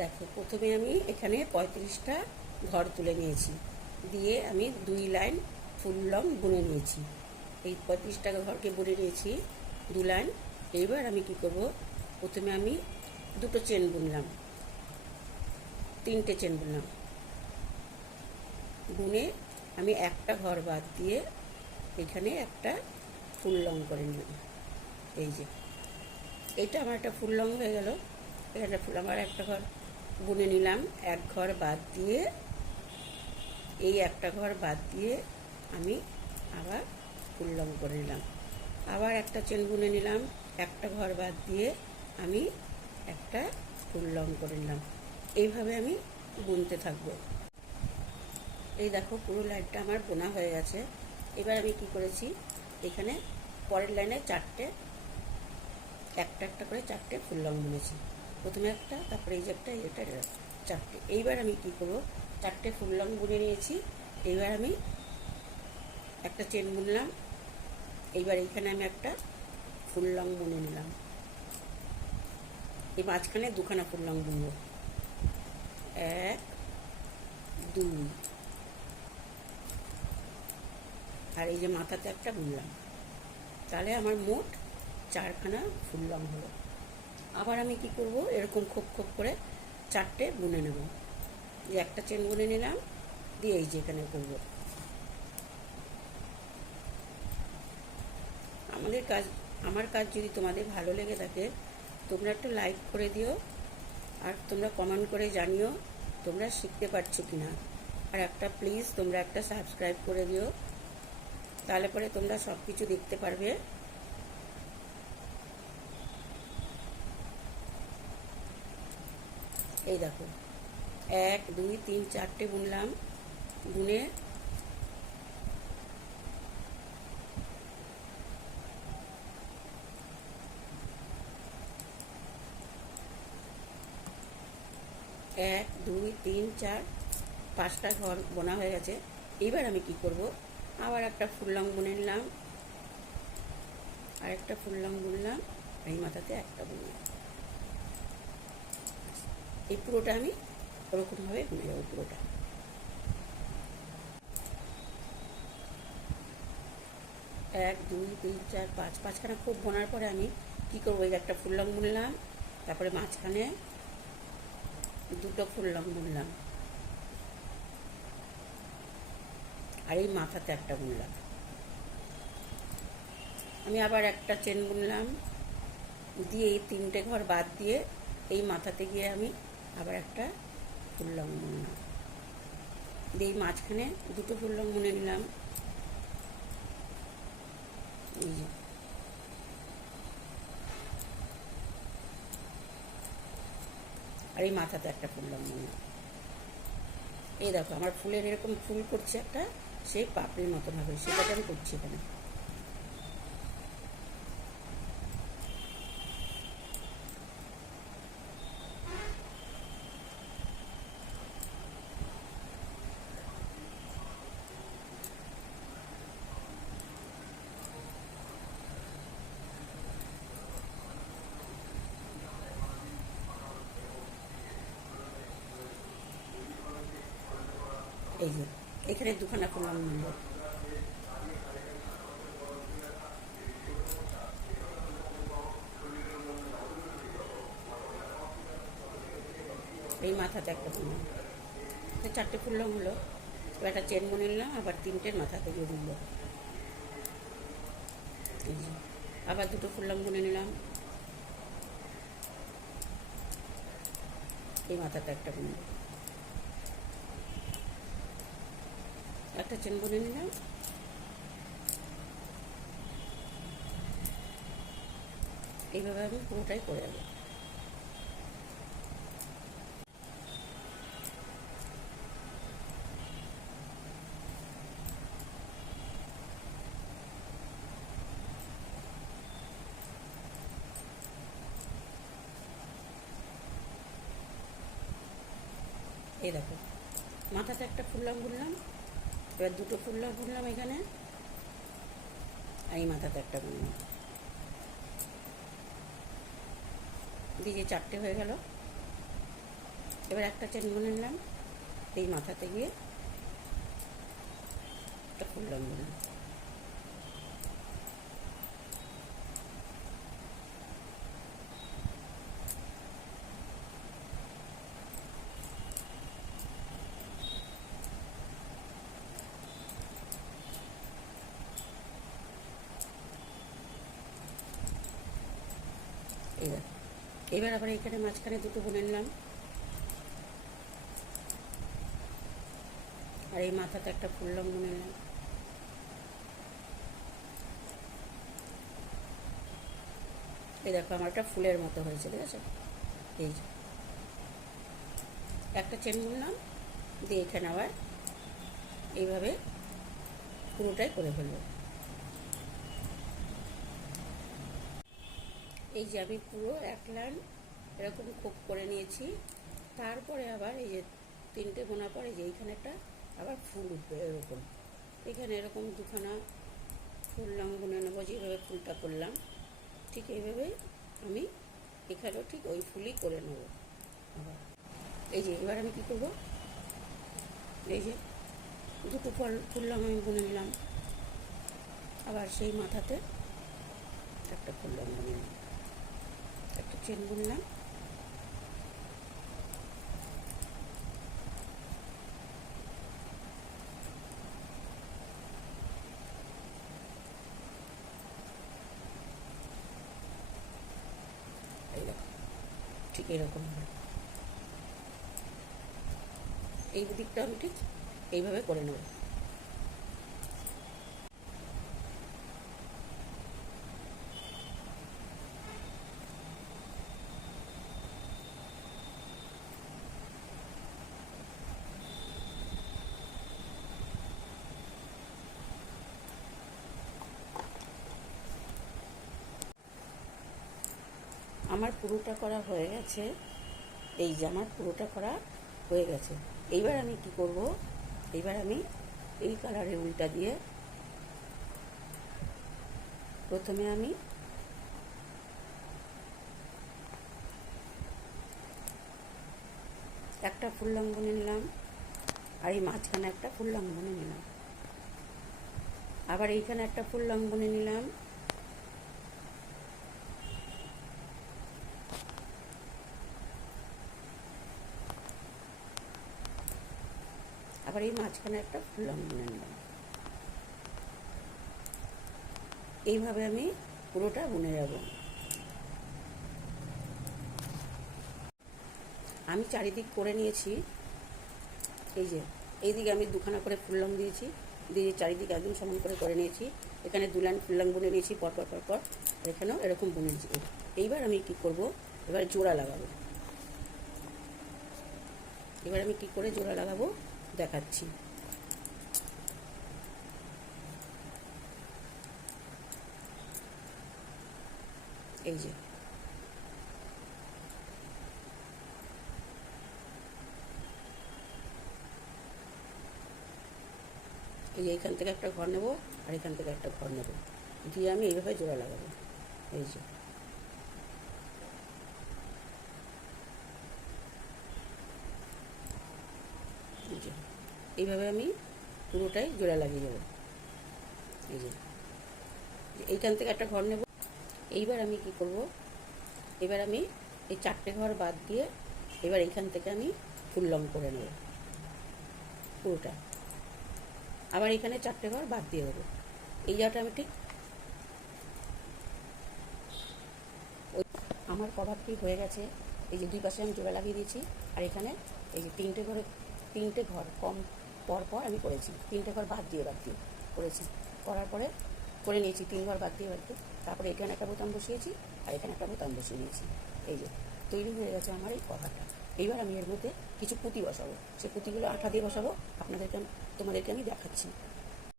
দেখো, প্রথমে আমি এখানে 35টা ঘর তুলে নিয়েছি, দিয়ে আমি 2 লাইন ফুল লং বুনে নিয়েছি। এই 35টা ঘরকে বুনে নিয়েছি 2 লাইন। এইবার আমি কি করব, প্রথমে আমি 2টো চেন বুনলাম, 3টে চেন বুনলাম, বুনে আমি একটা ঘর বাদ দিয়ে এখানে একটা ফুল লং করে নিলাম। এই যে এইটা আমার একটা ফুল লং হয়ে গেল। এখানে ফুল আমার একটা ঘর বুনে নিলাম, এক ঘর বাদ দিয়ে, এই একটা ঘর বাদ দিয়ে আমি আবার ফুল লং করে নিলাম। আবার একটা চেন বুনে নিলাম, একটা ঘর বাদ দিয়ে আমি একটা ফুল লং করে নিলাম। এইভাবে আমি বুনতে থাকবো। এই দেখো, পুরো লাইনটা আমার বোনা হয়ে গেছে। এবার আমি কি করেছি, এখানে পরের লাইনে একটা একটা করে 4টে ফুল লং বুনেছি। প্রথমে একটা, তারপরে এই যে একটা, এটা 4টে। এইবার আমি কি করব, 4টে ফুল লং বুনে নিয়েছি। এইবার আমি একটা চেন বুনলাম, এইবার এইখানে আমি একটা ফুল লং বুনে নিলাম। এই মাঝখানে 2খানা ফুল লং বুনবো, 1 2, আর এই যে মাথাতে একটা বুনলাম। তাহলে আমার মোট 4খানা ফুল লং হলো। আবার আমি কি করব, এরকম খোপ খোপ করে 4টে বুনে নেব। যে একটা চেন বুনে নিলাম, দিয়ে এই যে এখানে করব। আমার কাজ যদি তোমাদের ভালো লেগে থাকে, তোমরা একটু লাইক করে দিও, আর তোমরা কমেন্ট করে জানিও তোমরা শিখতে পারছো কিনা। আর একটা প্লিজ তোমরা একটা সাবস্ক্রাইব করে দিও, তাহলে পরে তোমরা সব কিছু দেখতে পারবে। এই দেখো, 1 2 3 4টে বুনলাম, বুনে এক দুই তিন চার 5টা ঘর বোনা হয়ে গেছে। এইবার আমি কি করব, আবার একটা ফুল লং বুনে নিলাম, আর একটা ফুল লং বুনলাম, এই মাথাতে একটা বুনলাম। এই পুরোটা আমি ওরকমভাবে বুনে যাবো পুরোটা। 1 2 3 4 5, 5খানা খুব বোনার পরে আমি কি করবো, এই একটা ফুল লং বুনলাম, তারপরে মাঝখানে 2টো ফুল লং বুনলাম, আর এই মাথাতে একটা বুনলাম। আমি আবার একটা চেন বুনলাম, দিয়ে এই 3টে ঘর বাদ দিয়ে এই মাথাতে গিয়ে আমি আবার একটা ফুল লং বুনলাম, দিয়ে এই মাঝখানে 2টো ফুল লং বুনে নিলাম। এই যে আর এই মাথাতে একটা ফুল লং বুনলাম। এই দেখো, আমার ফুলের এরকম ফুল করছে একটা, সেই পাপড়ির মতন হবে, সেটাকে আমি করছি এখানে। এই যে এখানে 2খানা ফুল লং বুনবো। এই মাথাতে একটা বুনলাম, 4টে ফুল লং হলো। এবার একটা চেন বুনে নিলাম, আবার 3টের মাথাতে গিয়ে বুনবো। এই যে আবার 2টো ফুল লং বুনে নিলাম, এই মাথাতে একটা বুনবো, একটা চেন বুনে নিলাম, এইভাবে আমি পুরোটাই করে যাবো। এই দেখো, মাথাতে একটা ফুল লং বুনলাম, এবার 2টো ফুল লং বুনলাম এখানে, আর এই মাথাতে একটা বুনলাম, দিয়ে 4টে হয়ে গেল। এবার একটা চেন বুনে নিলাম, এই মাথাতে গিয়ে একটা ফুল লং বুনলাম। এবার আবার এখানে মাঝখানে দুটো বুনে নিলাম, আর এই মাথাতে একটা ফুল লং বুনে নিলাম। এই দেখো আমার একটা ফুলের মতো হয়েছে, ঠিক আছে। এই যে একটা চেন বুনলাম, দিয়ে এখানে আবার এইভাবে পুরোটাই করে ফেলবো। এই যে আমি পুরো এক লাইন এরকম খোপ করে নিয়েছি। তারপরে আবার এই যে তিনটে বোনার পরে যে এইখানে একটা আবার ফুল উঠবে, এরকম এখানে এরকম দুখানা ফুল লং বুনে নেবো। যেভাবে ফুলটা করলাম ঠিক এইভাবে আমি এখানেও ঠিক ওই ফুলই করে নেব। আবার এই যে এবার আমি কী করবো, এই যে দুটো ফুল লং আমি বুনে নিলাম, আবার সেই মাথাতে একটা ফুল লং বুনে নিলাম, একটা চেন বুনলাম, ঠিক এরকম হবে। এই দিকটা আমি ঠিক এইভাবে করে নেব। আমার পুরোটা করা হয়ে গেছে, এই যে আমার পুরোটা করা হয়ে গেছে। এইবার আমি কি করব, এইবার আমি এই কালারের উলটা দিয়ে প্রথমে আমি একটা ফুল লং বুনে নিলাম, আর এই মাঝখানে একটা ফুল লং বুনে নিলাম, আবার এইখানে একটা ফুল লং বুনে নিলাম, আবার এই মাঝখানে একটা ফুল লং বুনে নিলাম। এইভাবে আমি পুরোটা বুনে যাব। আমি চারিদিক করে নিয়েছি। এই যে এইদিকে আমি দুখানা করে ফুল লং দিয়েছি, দিয়ে চারিদিকে একদম সমান করে নিয়েছি। এখানে দু লাইন ফুল লং বুনে নিয়েছি পরপর, এখানেও এরকম বুনে নিয়েছি। এইবার আমি কি করব, এবার জোড়া লাগাবো। এবার আমি কি করে জোড়া লাগাবো দেখাচ্ছি। এই যে এইখান থেকে একটা ঘর নেব, আর এখান থেকে একটা ঘর নেব, দিয়ে আমি এইভাবে জোড়া লাগাবো। এই যে এইভাবে আমি পুরোটাই জোড়া লাগিয়ে দেবো। এই যে এইখান থেকে একটা ঘর নেব। এইবার আমি কি করব, এবার আমি এই চারটে ঘর বাদ দিয়ে এবার এইখান থেকে আমি ফুল লং করে নেব পুরোটা, আবার এখানে চারটে ঘর বাদ দিয়ে দেবো। এই জায়গাটা আমি ঠিক আমার কভারটি হয়ে গেছে। এই যে দুই পাশে আমি জোড়া লাগিয়ে দিয়েছি, আর এখানে এই যে তিনটে ঘর কম পর আমি করেছি, তিনটে ঘর বাদ দিয়ে করেছি। করার পরে করে নিয়েছি 3 ঘর বাদ দিয়ে তারপরে এখানে একটা বোতাম বসিয়েছি, আর এখানে একটা বোতাম বসিয়ে নিয়েছি। এই যে তৈরি হয়ে গেছে আমার এই কভারটা। এইবার আমি এর মধ্যে কিছু পুঁতি বসাবো, সেই পুঁতিগুলো আঠা দিয়ে বসাবো, তোমাদেরকে আমি দেখাচ্ছি।